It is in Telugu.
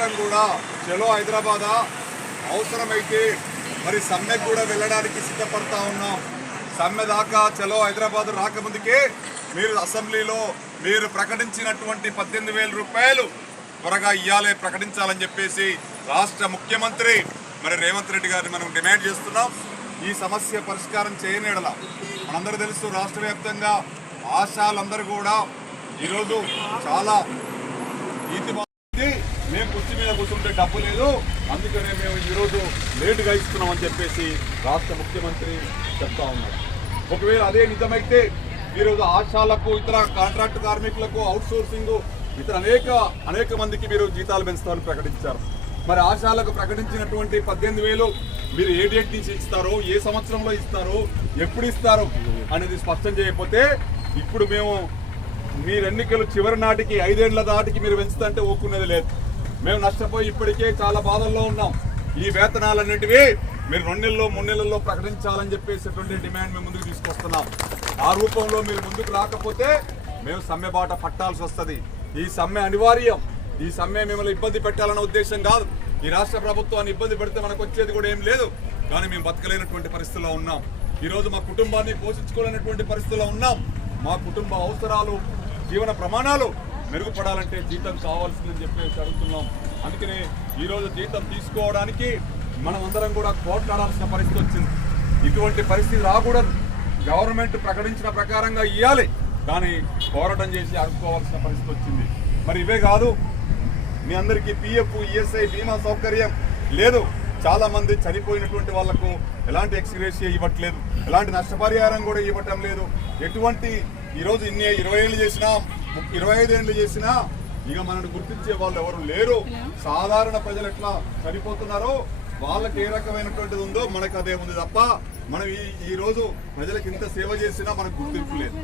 అందరం కూడా చలో హైదరాబాదా అవసరమైతే మరి సమ్మెకు కూడా వెళ్ళడానికి సిద్ధపడతా ఉన్నాం. సమ్మె దాకా చలో హైదరాబాద్ రాకముందుకే మీరు అసెంబ్లీలో మీరు ప్రకటించినటువంటి పద్దెనిమిది వేల రూపాయలు త్వరగా ఇయ్యాలే ప్రకటించాలని చెప్పేసి రాష్ట్ర ముఖ్యమంత్రి మరి రేవంత్ రెడ్డి గారిని మనం డిమాండ్ చేస్తున్నాం. ఈ సమస్య పరిష్కారం చేయనీడలా మనందరూ తెలుసు రాష్ట్ర వ్యాప్తంగా ఆశాలందరూ కూడా ఈరోజు చాలా నీతి మేము కుర్చీ మీద కూర్చుంటే డబ్బు లేదు. అందుకనే మేము ఈరోజు లేటుగా ఇస్తున్నామని చెప్పేసి రాష్ట్ర ముఖ్యమంత్రి చెప్తా ఉన్నారు. ఒకవేళ అదే నిజమైతే ఈరోజు ఆశాలకు ఇతర కాంట్రాక్ట్ కార్మికులకు అవుట్ సోర్సింగ్ ఇతర అనేక అనేక మందికి మీరు జీతాలు పెంచుతామని ప్రకటించారు. మరి ఆశాలకు ప్రకటించినటువంటి పద్దెనిమిది వేలు మీరు ఏ డేట్ నుంచి ఇస్తారో ఏ సంవత్సరంలో ఇస్తారో ఎప్పుడు ఇస్తారో అనేది స్పష్టం చేయకపోతే ఇప్పుడు మేము మీరు ఎన్నికలు చివరి నాటికి ఐదేళ్ళ నాటికి మీరు పెంచుతుంటే ఊరుకునేది లేదు. మేము నష్టపోయి ఇప్పటికే చాలా బాధల్లో ఉన్నాం. ఈ వేతనాలన్నింటివి మీరు రెండు నెలల్లో మూడు నెలల్లో ప్రకటించాలని చెప్పేసేటువంటి డిమాండ్ మేము ముందుకు తీసుకొస్తున్నాం. ఆ రూపంలో మీరు ముందుకు రాకపోతే మేము సమ్మె బాట పట్టాల్సి వస్తుంది. ఈ సమ్మె అనివార్యం. ఈ సమ్మె మిమ్మల్ని ఇబ్బంది పెట్టాలన్న ఉద్దేశం కాదు. ఈ రాష్ట్ర ప్రభుత్వాన్ని ఇబ్బంది పెడితే మనకు వచ్చేది కూడా ఏం లేదు. కానీ మేము బతకలేనటువంటి పరిస్థితిలో ఉన్నాం. ఈరోజు మా కుటుంబాన్ని పోషించుకోలేనటువంటి పరిస్థితిలో ఉన్నాం. మా కుటుంబ అవసరాలు జీవన ప్రమాణాలు మెరుగుపడాలంటే జీతం కావాల్సిందని చెప్పేసి అడుగుతున్నాం. అందుకనే ఈరోజు జీతం తీసుకోవడానికి మనం అందరం కూడా పోట్లాడాల్సిన పరిస్థితి వచ్చింది. ఇటువంటి పరిస్థితి రాకూడదు. గవర్నమెంట్ ప్రకటించిన ప్రకారంగా ఇవ్వాలి కానీ పోరాటం చేసి అడుక్కోవాల్సిన పరిస్థితి వచ్చింది. మరి ఇవే కాదు మీ అందరికీ పిఎఫ్ ఈఎస్ఐ బీమా సౌకర్యం లేదు. చాలామంది చనిపోయినటువంటి వాళ్ళకు ఎలాంటి ఎక్స్గ్రేషియా ఇవ్వట్లేదు. ఎలాంటి నష్టపరిహారం కూడా ఇవ్వటం లేదు. ఎటువంటి ఈరోజు ఇన్ని ఇరవై ఏళ్ళు చేసినా ఇరవై ఐదు ఏళ్ళు చేసినా ఇక మనల్ని గుర్తించే వాళ్ళు ఎవరు లేరు. సాధారణ ప్రజలు ఎట్లా చనిపోతున్నారో వాళ్ళకి ఏ రకమైనటువంటిది ఉందో మనకు అదే ఉంది తప్ప మనం ఈ ఈ రోజు ప్రజలకు ఇంత సేవ చేసినా మనకు గుర్తింపు లేదు.